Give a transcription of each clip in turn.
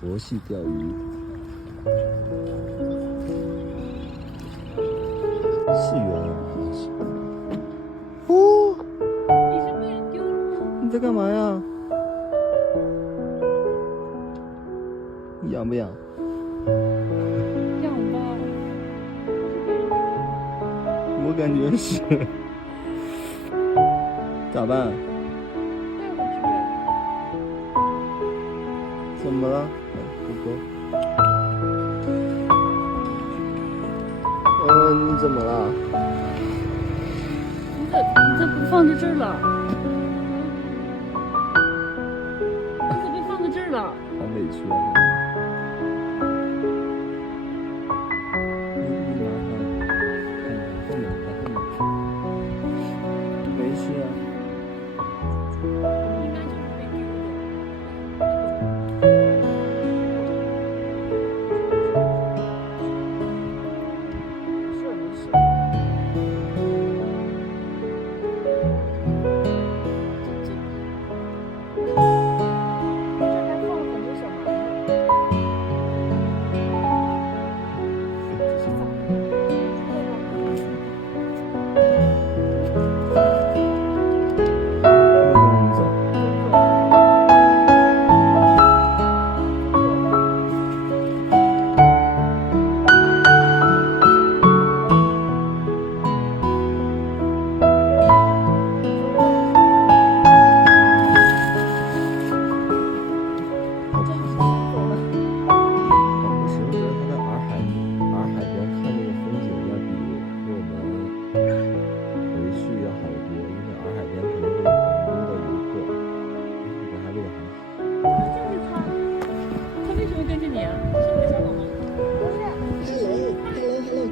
佛系钓鱼，是圆啊，是。哦，你是被人丢了吗？你在干嘛呀？你痒不痒？痒吧？我感觉是。咋办？带回去呗。怎么了？狗狗。你怎么了？你咋不放在这儿了？你咋被放在这儿了？好委屈啊！你拿它，后面，在后面。没事啊。应该就是被丢的。没事。这还放了很多小馒头。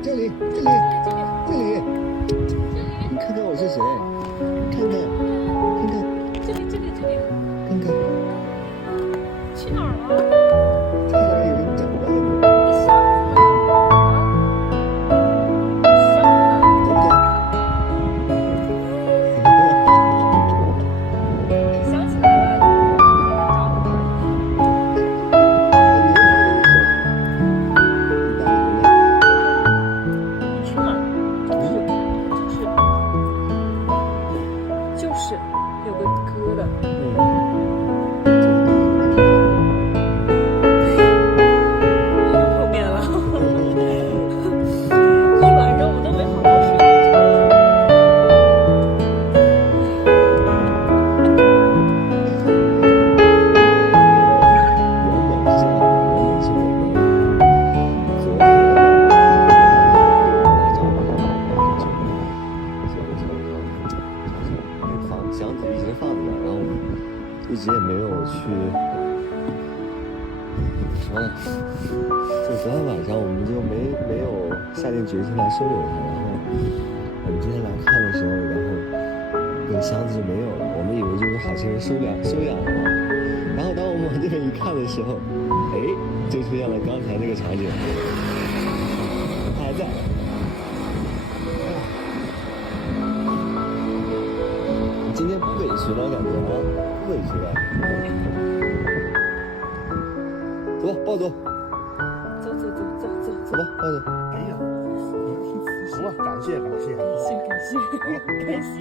这是咋你看看我是谁？看看，这里，看看，去哪儿了？在哪里？你找不到你。箱子呢？箱子呢？想起来了，你去哪儿？就是有个疙瘩。后面了。一晚上我都没好好睡。箱子一直放着，然后一直也没有去什么。就昨天晚上我们就没有下定决心来收留它，然后我们今天来看的时候，然后那个箱子就没有了。我们以为就是好心人收养了，然后当我们往这边一看的时候，哎，就出现了刚才那个场景，它还在。今天不委屈了，感觉啊，不委屈了。走吧，抱走。走吧，抱走。哎呀，行了，感谢。感谢。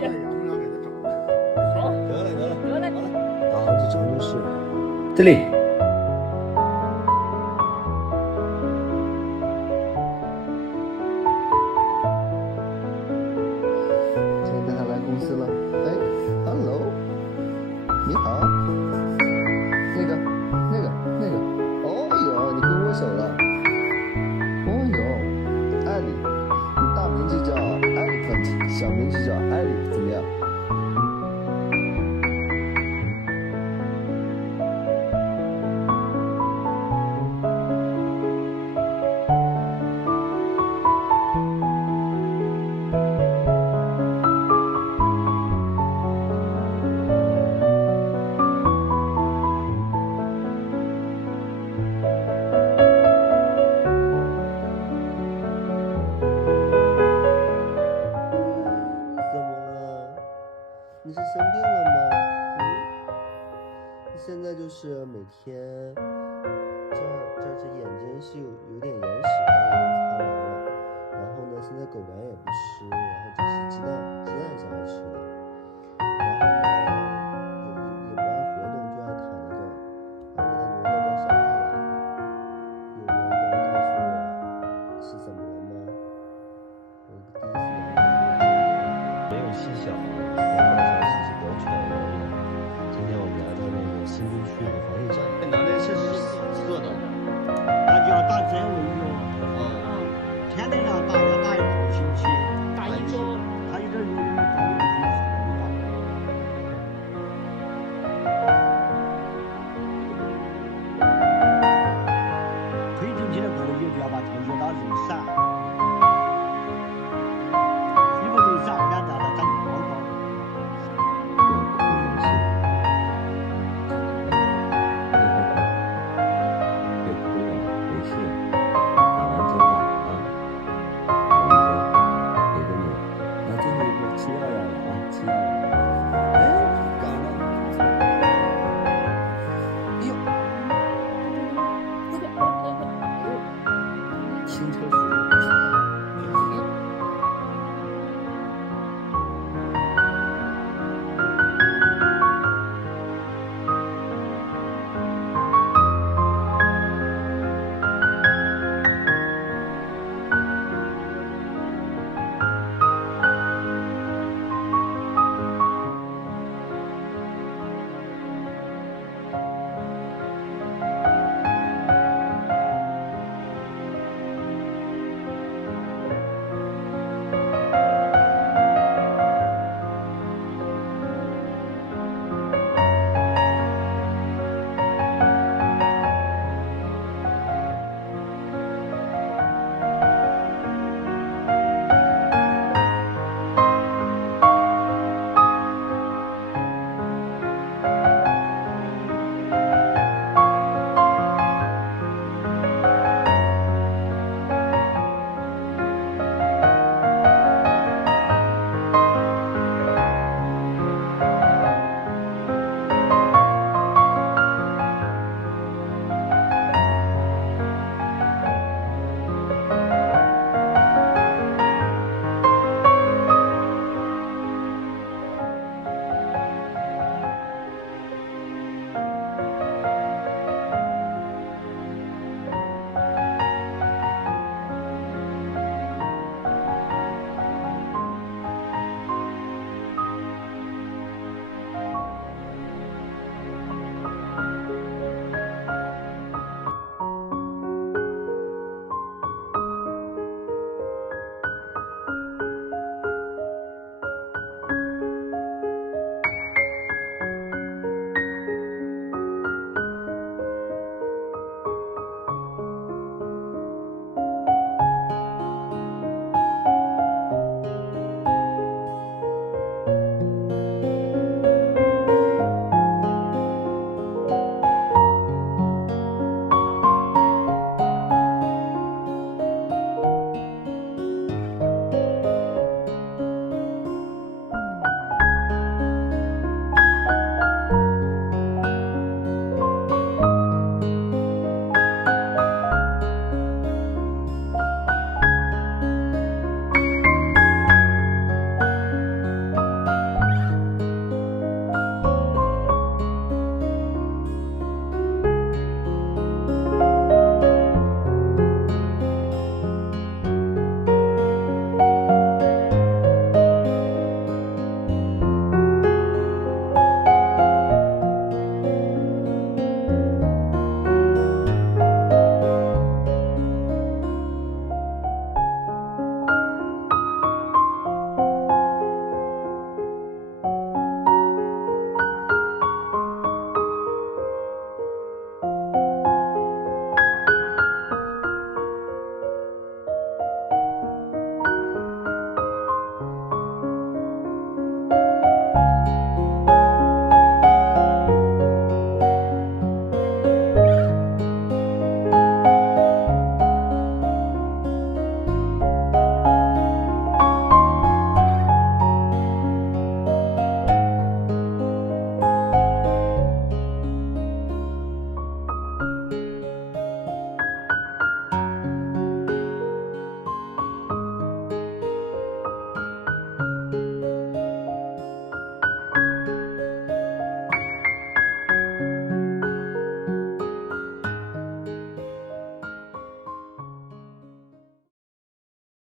杨部长给他找的。好，得了。导航至成都市。这里。今天带他来公司了。哎 ，Hello， 你好。那个，哦呦，你会握手了。哦呦，艾莉，你大名字叫 Elephant， 小名字叫艾莉，怎么样？你是生病了吗？你现在就是每天